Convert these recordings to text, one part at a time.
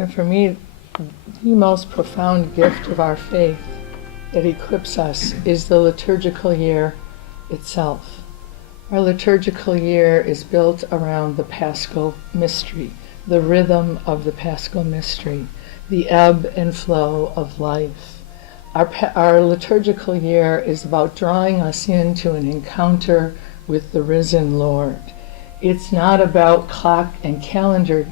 And for me, the most profound gift of our faith that equips us is the liturgical year itself. Our liturgical year is built around the Paschal mystery, the rhythm of the Paschal mystery, the ebb and flow of life. Our liturgical year is about drawing us into an encounter with the risen Lord. It's not about clock and calendar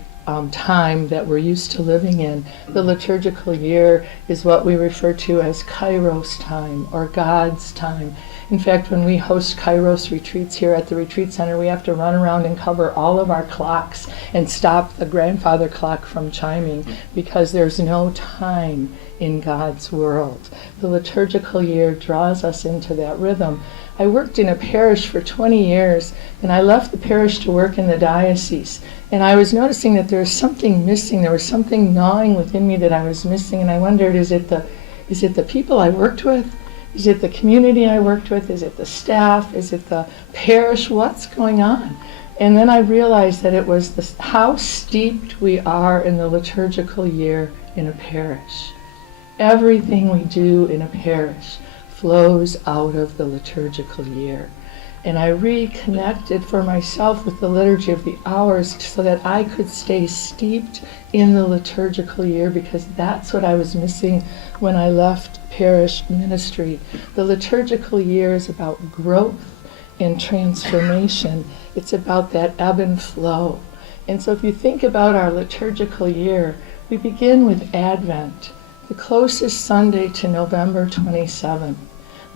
time that we're used to living in. The liturgical year is what we refer to as Kairos time, or God's time. In fact, when we host Kairos retreats here at the retreat center, we have to run around and cover all of our clocks and stop the grandfather clock from chiming, because there's no time in God's world. The liturgical year draws us into that rhythm. I worked in a parish for 20 years, and I left the parish to work in the diocese. And I was noticing that there was something missing. There was something gnawing within me that I was missing, and I wondered, is it the people I worked with? Is it the community I worked with? Is it the staff? Is it the parish? What's going on? And then I realized that it was how steeped we are in the liturgical year in a parish. Everything we do in a parish flows out of the liturgical year. And I reconnected for myself with the liturgy of the hours so that I could stay steeped in the liturgical year, because that's what I was missing when I left parish ministry. The liturgical year is about growth and transformation. It's about that ebb and flow. And so if you think about our liturgical year, we begin with Advent, the closest Sunday to November 27th,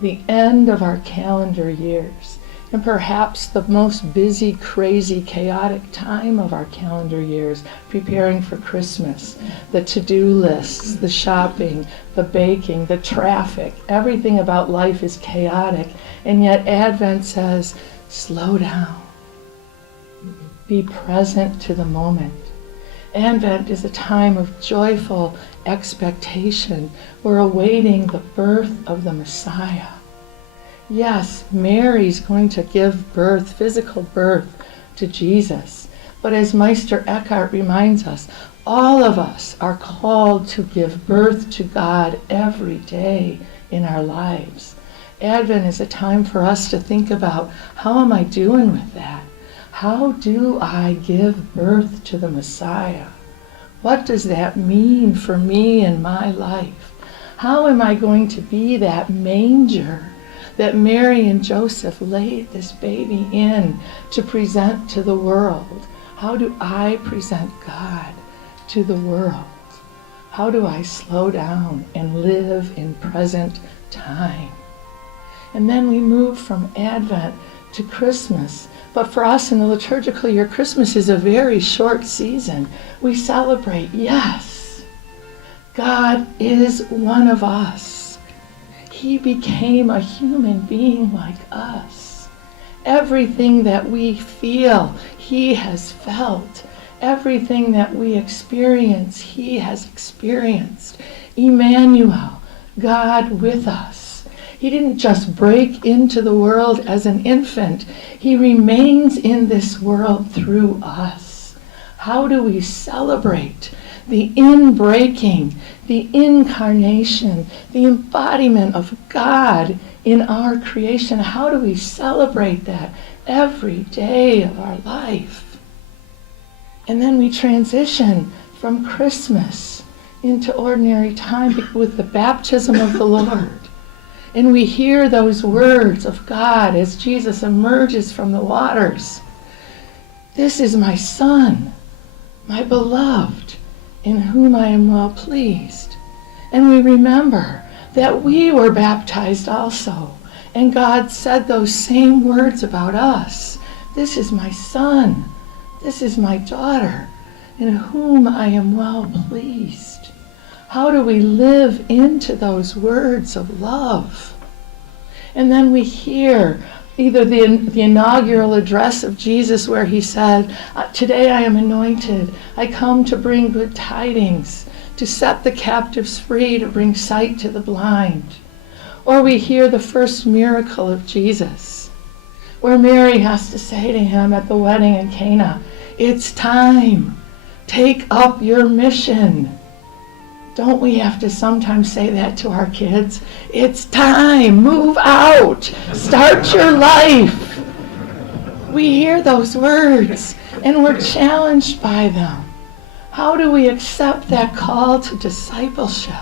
the end of our calendar years, and perhaps the most busy, crazy, chaotic time of our calendar years, preparing for Christmas. The to-do lists, the shopping, the baking, the traffic, everything about life is chaotic, and yet Advent says, slow down. Be present to the moment. Advent is a time of joyful expectation. We're awaiting the birth of the Messiah. Yes, Mary's going to give birth, physical birth, to Jesus. But as Meister Eckhart reminds us, all of us are called to give birth to God every day in our lives. Advent is a time for us to think about, how am I doing with that? How do I give birth to the Messiah? What does that mean for me in my life? How am I going to be that manger that Mary and Joseph laid this baby in to present to the world? How do I present God to the world? How do I slow down and live in present time? And then we move from Advent to Christmas. But for us in the liturgical year, Christmas is a very short season. We celebrate, yes, God is one of us. He became a human being like us. Everything that we feel, he has felt. Everything that we experience, he has experienced. Emmanuel, God with us. He didn't just break into the world as an infant. He remains in this world through us. How do we celebrate the inbreaking, the incarnation, the embodiment of God in our creation? How do we celebrate that every day of our life? And then we transition from Christmas into ordinary time with the baptism of the Lord. And we hear those words of God as Jesus emerges from the waters. This is my Son, my beloved, in whom I am well pleased. And we remember that we were baptized also. And God said those same words about us. This is my Son, this is my daughter, in whom I am well pleased. How do we live into those words of love? And then we hear either the inaugural address of Jesus where he said, today I am anointed. I come to bring good tidings, to set the captives free, to bring sight to the blind. Or we hear the first miracle of Jesus, where Mary has to say to him at the wedding in Cana, it's time Take up your mission. Don't we have to sometimes say that to our kids? It's time. Move out. Start your life. We hear those words and we're challenged by them. How do we accept that call to discipleship?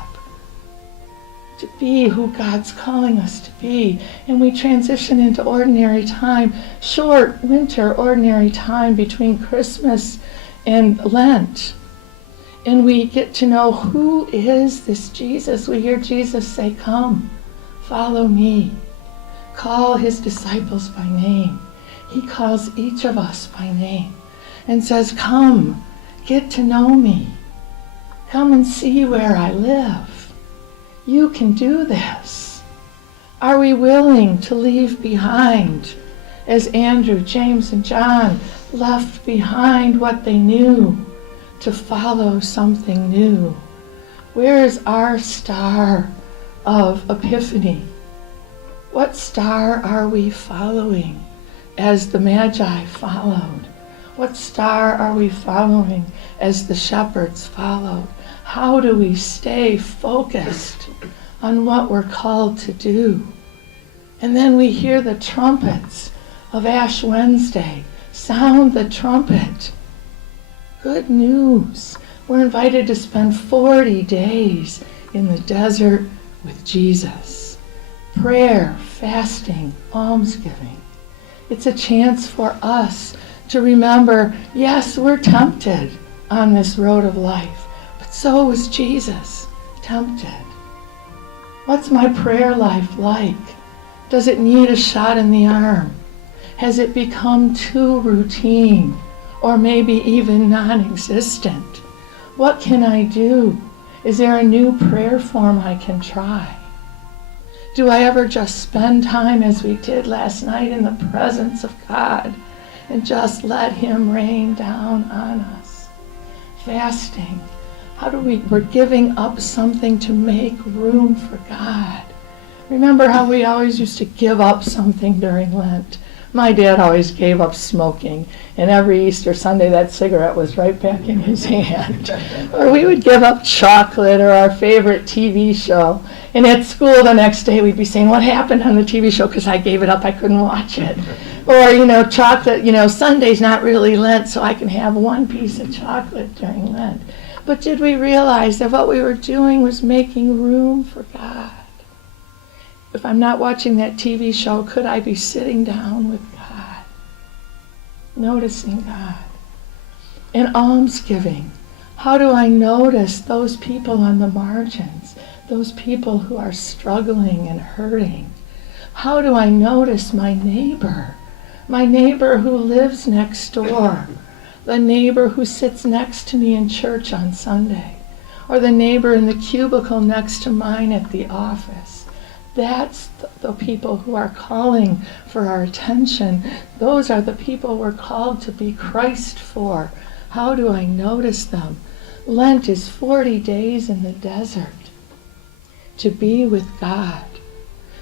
To be who God's calling us to be. And we transition into ordinary time, short winter ordinary time between Christmas and Lent. And we get to know, who is this Jesus? We hear Jesus say, come, follow me. Call his disciples by name. He calls each of us by name and says, come, get to know me. Come and see where I live. You can do this. Are we willing to leave behind, as Andrew, James, and John left behind what they knew, to follow something new? Where is our star of epiphany? What star are we following as the Magi followed? What star are we following as the shepherds followed? How do we stay focused on what we're called to do? And then we hear the trumpets of Ash Wednesday. Sound the trumpet. Good news. We're invited to spend 40 days in the desert with Jesus. Prayer, fasting, almsgiving. It's a chance for us to remember, yes, we're tempted on this road of life, but so was Jesus tempted. What's my prayer life like? Does it need a shot in the arm? Has it become too routine, or maybe even non-existent? What can I do? Is there a new prayer form I can try? Do I ever just spend time, as we did last night, in the presence of God and just let him rain down on us? Fasting. We're giving up something to make room for God. Remember how we always used to give up something during Lent? My dad always gave up smoking, and every Easter Sunday that cigarette was right back in his hand. Or we would give up chocolate or our favorite TV show. And at school the next day we'd be saying, what happened on the TV show? Because I gave it up, I couldn't watch it. Or, chocolate, Sunday's not really Lent, so I can have one piece of chocolate during Lent. But did we realize that what we were doing was making room for God? If I'm not watching that TV show, could I be sitting down with God, noticing God? And almsgiving. How do I notice those people on the margins, those people who are struggling and hurting? How do I notice my neighbor who lives next door, the neighbor who sits next to me in church on Sunday, or the neighbor in the cubicle next to mine at the office? That's the people who are calling for our attention. Those are the people we're called to be Christ for. How do I notice them? Lent is 40 days in the desert to be with God,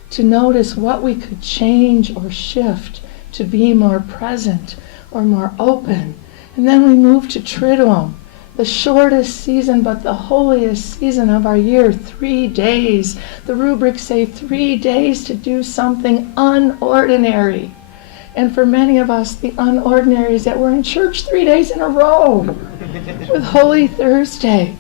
to notice what we could change or shift to be more present or more open. And then we move to Triduum, the shortest season but the holiest season of our year, 3 days. The rubrics say 3 days to do something unordinary. And for many of us, the unordinary is that we're in church 3 days in a row with Holy Thursday.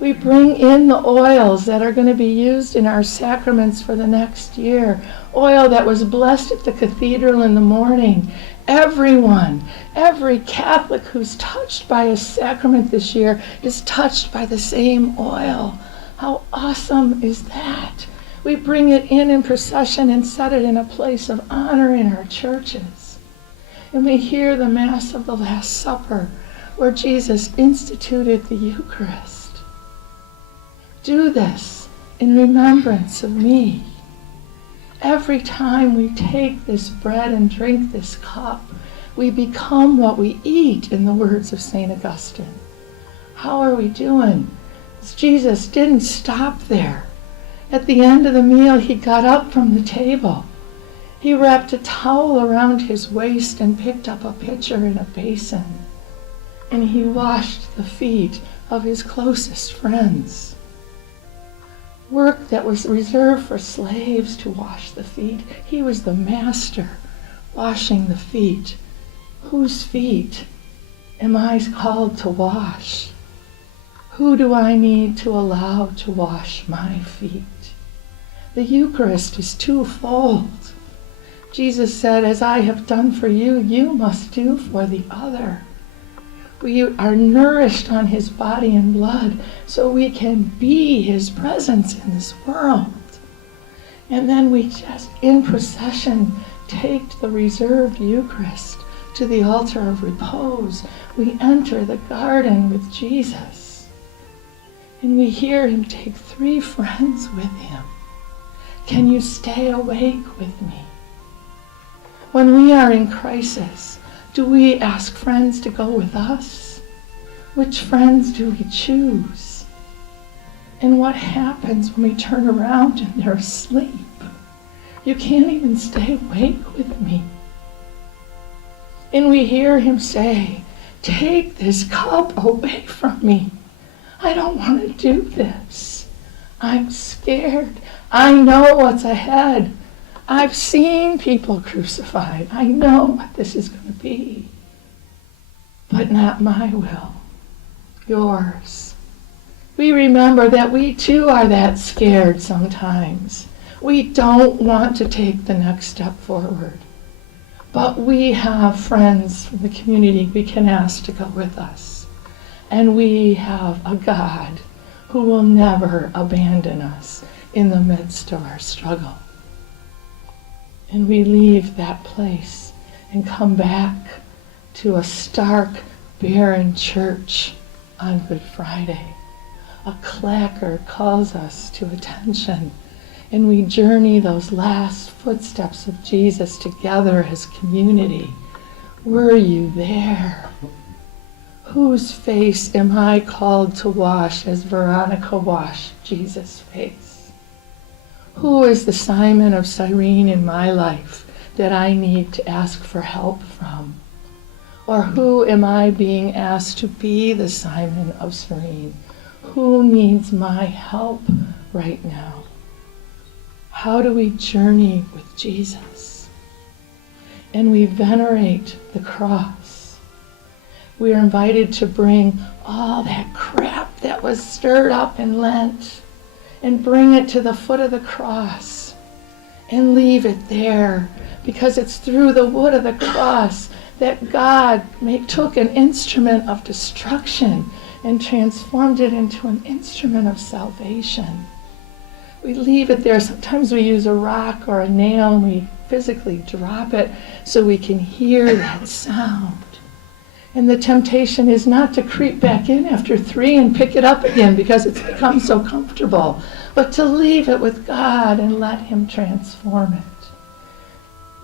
We bring in the oils that are going to be used in our sacraments for the next year. Oil that was blessed at the cathedral in the morning. Everyone, every Catholic who's touched by a sacrament this year is touched by the same oil. How awesome is that? We bring it in procession and set it in a place of honor in our churches. And we hear the Mass of the Last Supper, where Jesus instituted the Eucharist. Do this in remembrance of me. Every time we take this bread and drink this cup, we become what we eat, in the words of St. Augustine. How are we doing? Jesus didn't stop there. At the end of the meal, he got up from the table. He wrapped a towel around his waist and picked up a pitcher and a basin. and he washed the feet of his closest friends. Work that was reserved for slaves to wash the feet. He was the master washing the feet. Whose feet am I called to wash? Who do I need to allow to wash my feet? The Eucharist is twofold. Jesus said, as I have done for you, you must do for the other. We are nourished on his body and blood so we can be his presence in this world. And then we just, in procession, take the reserved Eucharist to the altar of repose. We enter the garden with Jesus. And we hear him take 3 friends with him. Can you stay awake with me? When we are in crisis, do we ask friends to go with us? Which friends do we choose? And what happens when we turn around and they're asleep? You can't even stay awake with me. And we hear him say, take this cup away from me. I don't want to do this. I'm scared. I know what's ahead. I've seen people crucified. I know what this is going to be. But not my will, yours. We remember that we too are that scared sometimes. We don't want to take the next step forward. But we have friends from the community we can ask to go with us. And we have a God who will never abandon us in the midst of our struggle. And we leave that place and come back to a stark, barren church on Good Friday. A clacker calls us to attention, and we journey those last footsteps of Jesus together as community. Were you there? Whose face am I called to wash as Veronica washed Jesus' face? Who is the Simon of Cyrene in my life that I need to ask for help from? Or who am I being asked to be the Simon of Cyrene? Who needs my help right now? How do we journey with Jesus? And we venerate the cross. We are invited to bring all that crap that was stirred up in Lent and bring it to the foot of the cross and leave it there, because it's through the wood of the cross that God took an instrument of destruction and transformed it into an instrument of salvation. We leave it there. Sometimes we use a rock or a nail and we physically drop it so we can hear that sound. And the temptation is not to creep back in after 3 and pick it up again because it's become so comfortable, but to leave it with God and let him transform it.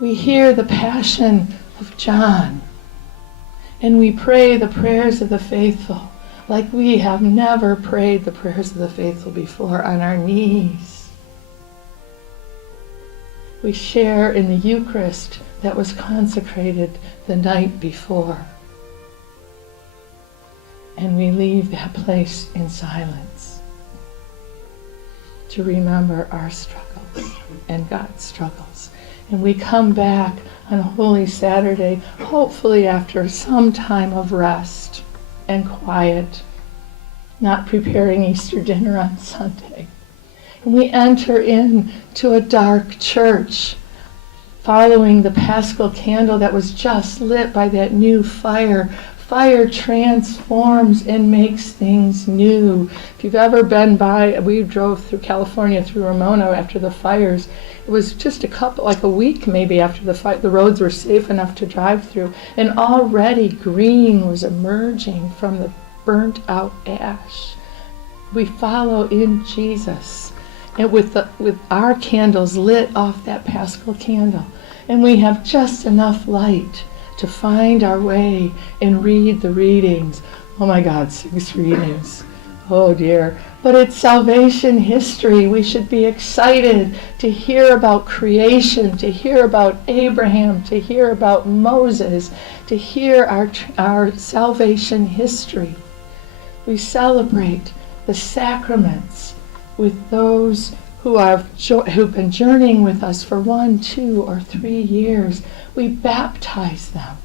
We hear the passion of John, and we pray the prayers of the faithful like we have never prayed the prayers of the faithful before, on our knees. We share in the Eucharist that was consecrated the night before. And we leave that place in silence to remember our struggles and God's struggles. And we come back on Holy Saturday, hopefully after some time of rest and quiet, not preparing Easter dinner on Sunday. And we enter into a dark church, following the Paschal candle that was just lit by that new fire. Fire transforms and makes things new. If you've ever been by, we drove through California, through Ramona after the fires. It was just a week maybe after the fire. The roads were safe enough to drive through, and already green was emerging from the burnt out ash. We follow in Jesus, and with our candles lit off that Paschal candle, and we have just enough light to find our way and read the readings. Oh my God, 6 readings Oh dear, but it's salvation history. We should be excited to hear about creation, to hear about Abraham, to hear about Moses, to hear our salvation history. We celebrate the sacraments with those who've been journeying with us for 1, 2, or 3 years. We baptize them.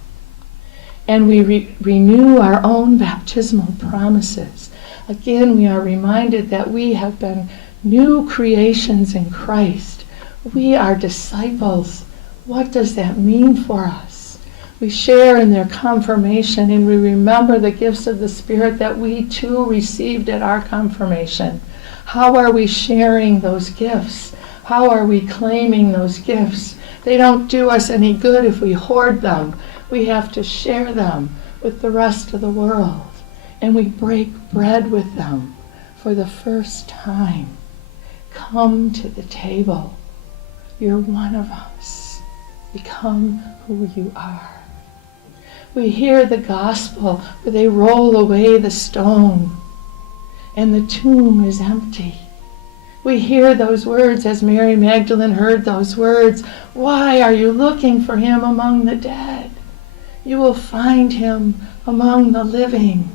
And we renew our own baptismal promises. Again, we are reminded that we have been new creations in Christ. We are disciples. What does that mean for us? We share in their confirmation, and we remember the gifts of the Spirit that we too received at our confirmation. How are we sharing those gifts? How are we claiming those gifts? They don't do us any good if we hoard them. We have to share them with the rest of the world. And we break bread with them for the first time. Come to the table. You're one of us. Become who you are. We hear the gospel where they roll away the stone and the tomb is empty. We hear those words as Mary Magdalene heard those words. Why are you looking for him among the dead? You will find him among the living.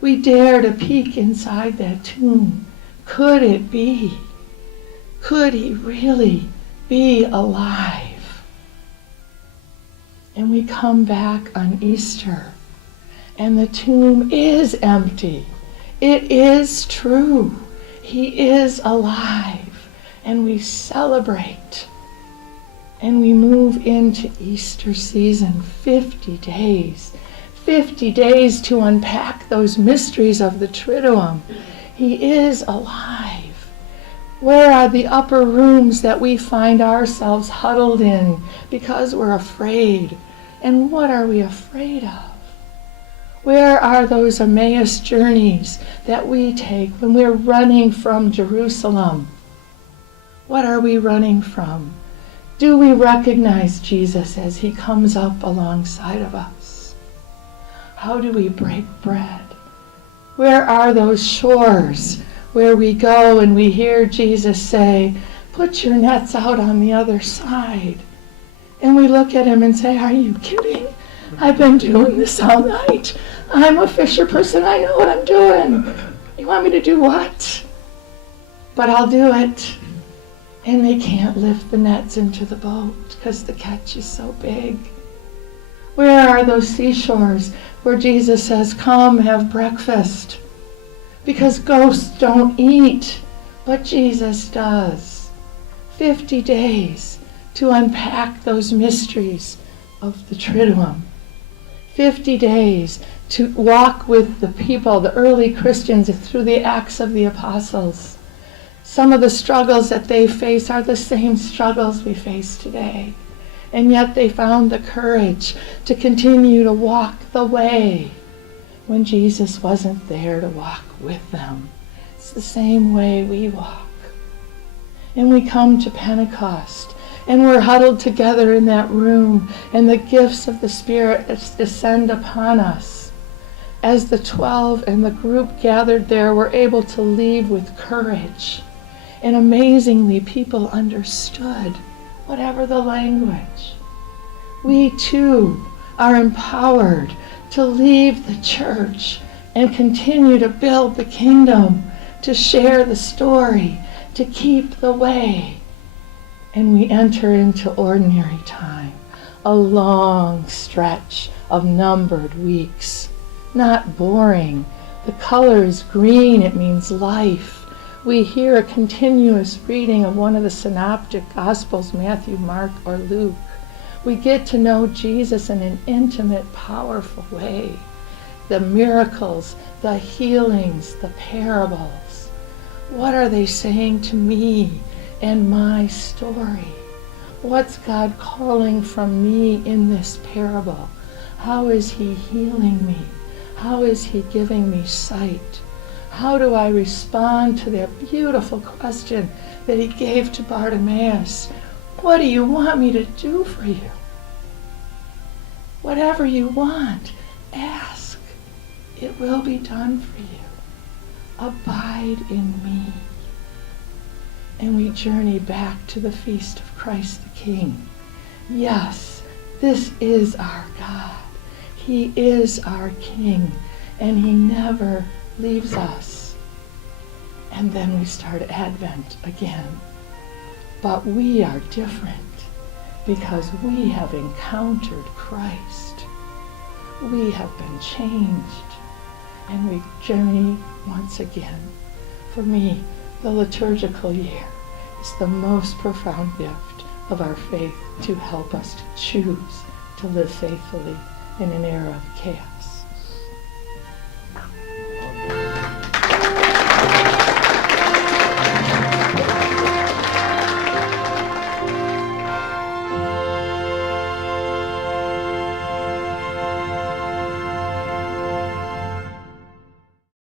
We dare to peek inside that tomb. Could it be? Could he really be alive? And we come back on Easter, and the tomb is empty. It is true. He is alive, and we celebrate. And we move into Easter season, 50 days. 50 days to unpack those mysteries of the Triduum. He is alive. Where are the upper rooms that we find ourselves huddled in because we're afraid? And what are we afraid of? Where are those Emmaus journeys that we take when we're running from Jerusalem? What are we running from? Do we recognize Jesus as he comes up alongside of us? How do we break bread? Where are those shores where we go and we hear Jesus say, put your nets out on the other side? And we look at him and say, are you kidding? I've been doing this all night. I'm a fisher person. I know what I'm doing. You want me to do what? But I'll do it. And they can't lift the nets into the boat because the catch is so big. Where are those seashores where Jesus says, come have breakfast? Because ghosts don't eat, but Jesus does. 50 days to unpack those mysteries of the Triduum. 50 days to walk with the people, the early Christians, through the Acts of the Apostles. Some of the struggles that they face are the same struggles we face today. And yet they found the courage to continue to walk the way when Jesus wasn't there to walk with them. It's the same way we walk. And we come to Pentecost, and we're huddled together in that room, and the gifts of the Spirit descend upon us. As the 12 and the group gathered there were able to leave with courage. And amazingly, people understood, whatever the language. We too are empowered to leave the church and continue to build the kingdom, to share the story, to keep the way. And we enter into ordinary time, a long stretch of numbered weeks. Not boring. The color is green, it means life. We hear a continuous reading of one of the synoptic gospels, Matthew, Mark, or Luke. We get to know Jesus in an intimate, powerful way. The miracles, the healings, the parables. What are they saying to me and my story? What's God calling from me in this parable? How is he healing me? How is he giving me sight? How do I respond to that beautiful question that he gave to Bartimaeus? What do you want me to do for you? Whatever you want, ask. It will be done for you. abide in me. And we journey back to the feast of Christ the King. Yes, this is our God. He is our King, and he never leaves us. And then we start Advent again. But we are different because we have encountered Christ. We have been changed, and we journey once again. For me, the liturgical year is the most profound gift of our faith to help us to choose to live faithfully in an era of chaos.